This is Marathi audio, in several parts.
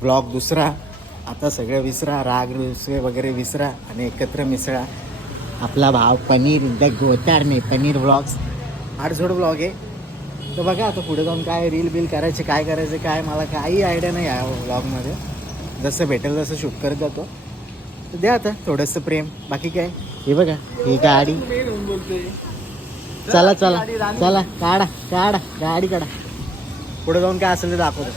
ब्लॉग दुसरा. आता सगळं विसरा, राग रुसवे वगैरे विसरा आणि एकत्र मिसळा. आपला भाव पनीर द गोतारणे पनीर ब्लॉग्स 8 जोड ब्लॉग आहे. तर बघा आता पुढे जाऊन काय रील बिल करायचे, काय करायचं काय मला काही आयडिया नाही या ब्लॉगमध्ये. जसं भेटेल तसं शूट करत जातो. तर द्या आता थोडंसं प्रेम, बाकी काय. हे बघा ही गाडी. चला चला चला काढा काढा गाडी काढा. पुढे जाऊन काय असेल ते दाखवतो.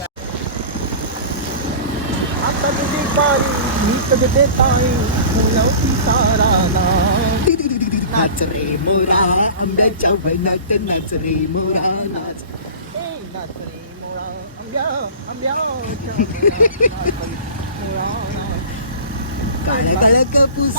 नाच रे मोरा आंब्याच्या वनात नाच रे मोरा नाच. नाच रे मोरा काळ्या काळ्या कापूस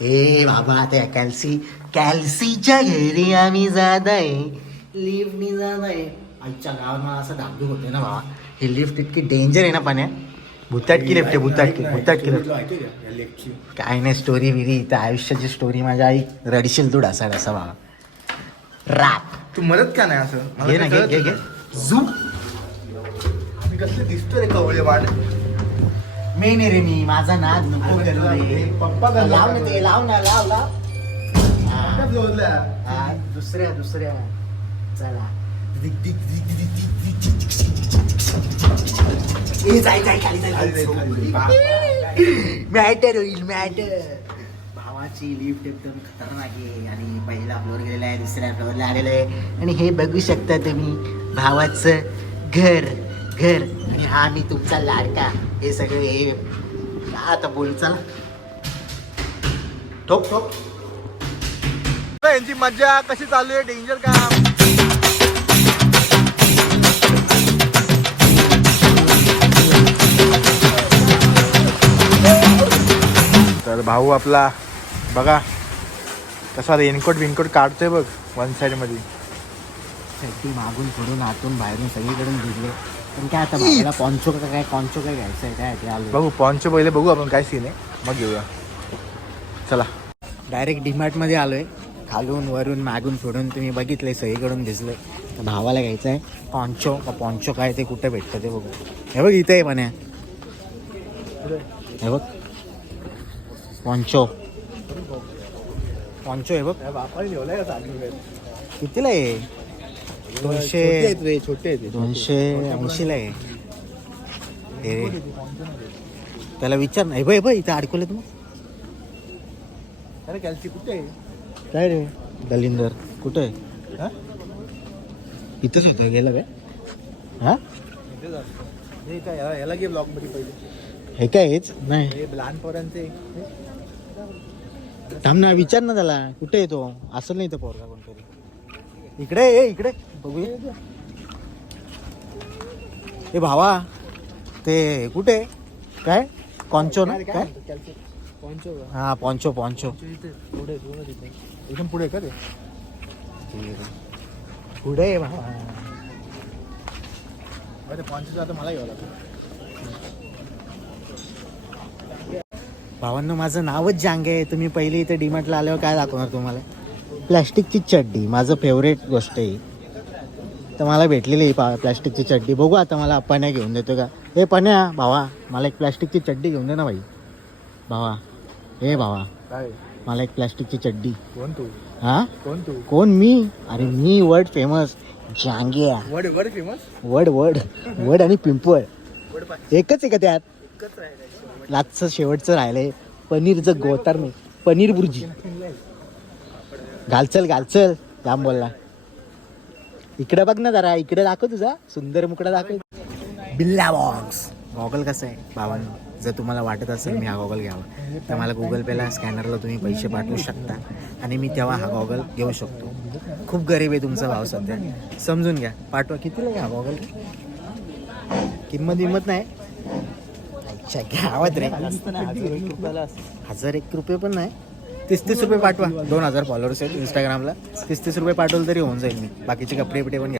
ए बाबा त्या कॅल्सीच्या घरी आम्ही जात आहे. लिफ्टनी जात आहे. आजच्या गावात मला असं धाकधूक होते ना बाबा. ही लिफ्ट इतकी डेंजर आहे ना पाण्या. भुताटकी लिफ्ट आहे, भुताटकी लिफ्ट. काय नाही स्टोरी विरी इथं आयुष्याची स्टोरी माझ्या आई रडशील तू ढासा ढासा बाबा. रॅप तू मदत का नाही असं घे ना घे घे घे. झू आम्ही कसले दिसतो रे कवळे वाट. मी नाही रे मी माझा नाद नको करू रे. पप्पा लाव ना ते लाव ना लाव लाव. जोडल्या हा, दुसऱ्या चला. मॅटर होईल मॅटर. भावाची लिफ्ट एकदम खतरनाक आहे आणि पहिला फ्लोअर गेलेला आहे, दुसऱ्या फ्लोअरला आलेला आहे. आणि हे बघू शकता तुम्ही भावाचं घर आणि हा मी तुमचा लाडका. हे सगळे हे आता बोल चला. ठोक ठोक. यांची मजा कशी चालू आहे. डेंजर काम. तर भाऊ आपला बघा कसा रेनकोट विनकोट काढतोय बघ वन साइड मध्ये. मागून पुढून आतून बाहेरून सगळीकडून भिजले. पण काय आता भावाला पॉन्चो काय घ्यायचं आहे काय ते आलो. बघू पॉन्चो पहिले बघू आपण काय सीन आहे मग घेऊया. चला डायरेक्ट डीमार्टमध्ये आलो आहे. खालून वरून मागून पुढून तुम्ही बघितले सगळीकडून भिजले. तर भावाला घ्यायचं आहे पॉन्चो काय ते कुठे भेटतं ते बघू. हे बघ इथे आहे म्हणे. हे बघ पॉन्चो हे बघ. कितीला आहे. 280ला आहे. त्याला विचार नाही भाई इथं अडकवलं तू. अरे कॅल्सी कुठे आहे. काय रे दलिंदर कुठे आहे. इथंच होतं गेलं काय. हा हे काय याला घे ब्लॉक मध्ये पहिले. हे काय हेच नाही. हे लहान पोरांचे थांब ना विचार ना त्याला कुठे येतो. असं नाही तर पोरगा कोणतरी. इकडे बघूया. हे भावा ते कुठे काय कॉन्चो ना काय. हा पॉन्चो एकदम पुढे का ते पुढे आहे भावा. अरे पॉन्चोचं आता मला घ्यावं लागतं. भावांनो माझं नावच जांगे आहे. तुम्ही पहिले इथे डीमार्टला आल्यावर काय दाखवणार तुम्हाला. प्लॅस्टिकची चड्डी माझं फेवरेट गोष्ट आहे. तर मला भेटलेली आहे प्लॅस्टिकची चड्डी. बघू आता मला पण्या घेऊन देतो का. हे पण्या भावा मला एक प्लॅस्टिकची चड्डी घेऊन दे ना भाई. भावा हे भावा काय मला एक प्लॅस्टिकची चड्डी. कोण तू. हा कोण तू. कोण मी. अरे मी वर्ड फेमस जांगिया. वड फेमस. वड आणि पिंपळ एकच आहे का त्यात. लास्टचं शेवटचं राहिलंय पनीरचं गोतार नाही पनीर बुर्जी. घालचल जाम बोलला. इकडे बघ ना जरा इकडे दाखव तुझा सुंदर मुकडा दाखव. बिल्ला बॉक्स गॉगल कसं आहे भावांनो. जर तुम्हाला वाटत असेल मी हा गॉगल घ्यावा तर मला गुगल पेला स्कॅनरला तुम्ही पैसे पाठवू शकता आणि मी तेव्हा हा गॉगल घेऊ शकतो. खूप गरीब आहे तुमचा भाव सध्या समजून घ्या. पाठवा. कितीला घ्या गॉगल. किंमत नाही. अच्छा गावात रे. 1001 रुपये पण नाही. तीस रुपये पाठवा. 2000 फॉलोअर्स आहेत इंस्टाग्रामला. 30 रुपये पाठवलं तरी होऊन जाईल. मी बाकीचे कपडे बिपडे पण घ्या.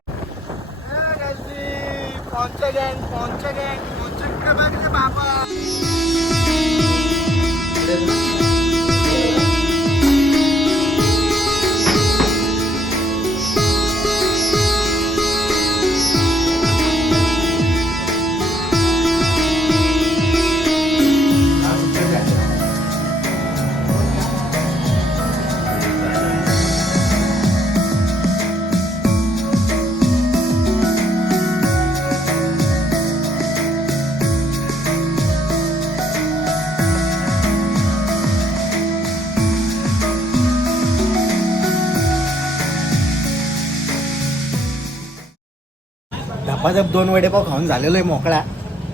धपाधप 2 वडेपाव खाऊन झालेलो आहे मोकळा.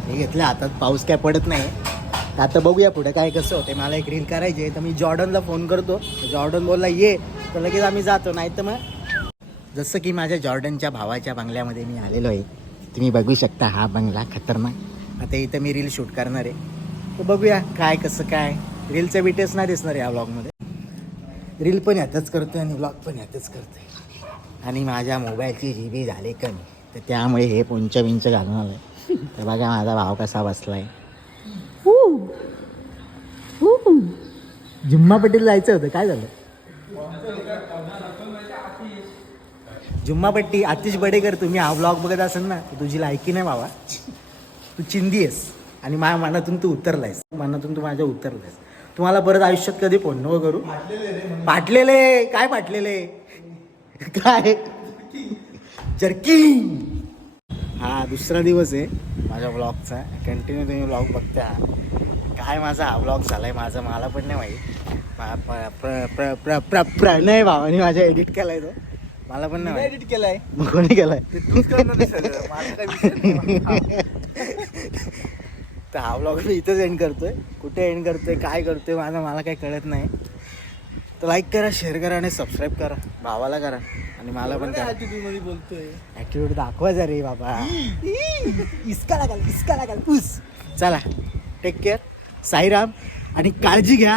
हे घेतलं हातात. पाऊस काय पडत नाही. आता बघूया पुढे काय कसं होते. मला एक रील करायची आहे तर मी जॉर्डनला फोन करतो. जॉर्डन बोलला ये, तर लगेच आम्ही जातो. नाही तर मग जसं की माझ्या जॉर्डनच्या भावाच्या बंगल्यामध्ये मी आलेलो आहे. तुम्ही बघू शकता हा बंगला खतरनाक. आता इथं मी रील शूट करणार आहे. तर बघूया काय कसं काय. रीलचं डिटेल्स नाही दिसणार या ब्लॉगमध्ये. रील पण ह्यातच करतोय आणि ब्लॉग पण ह्यातच करतोय. आणि माझ्या मोबाईलची GB झाली कमी, तर त्यामुळे हे पोंच बिंच घालून आलं आहे. तर बघा माझा भाव कसा बसलाय. जुम्मा पट्टीला जायचं होतं, काय झालं? जुम्मा पट्टी आतिश बडेकर. तुम्ही हा ब्लॉग बघत असेल ना, तर तुझी लायकी नाही बाबा. तू चिंदी आहेस आणि माझ्या मनातून तू उतरलायस. मनातून तू माझ्या उतरलायस. तुम्हाला परत आयुष्यात कधी फोन नको करू. पाटलेले काय पाटलेले काय जर्किंग. हा दुसरा दिवस आहे माझ्या ब्लॉगचा. कंटिन्यू तुम्ही ब्लॉग बघता. काय माझा हा ब्लॉग झालाय माझा मला पण नाही माहीत. प्रणय भावानी माझ्या एडिट केलाय तो. मला पण नाही एडिट केलाय. मग कोणी केलाय? तर हा ब्लॉग मी इथंच एंड करतोय. कुठे एंड करतोय काय करतोय मला काही कळत नाही. तर लाईक करा, शेअर करा आणि सबस्क्राईब करा. भावाला करा आणि मला पण करा. बोलतोय ॲटिट्यूड दाखवा जरे बाबा. इसका लागल पुस. चला टेक केअर. साईराम आणि काळजी घ्या.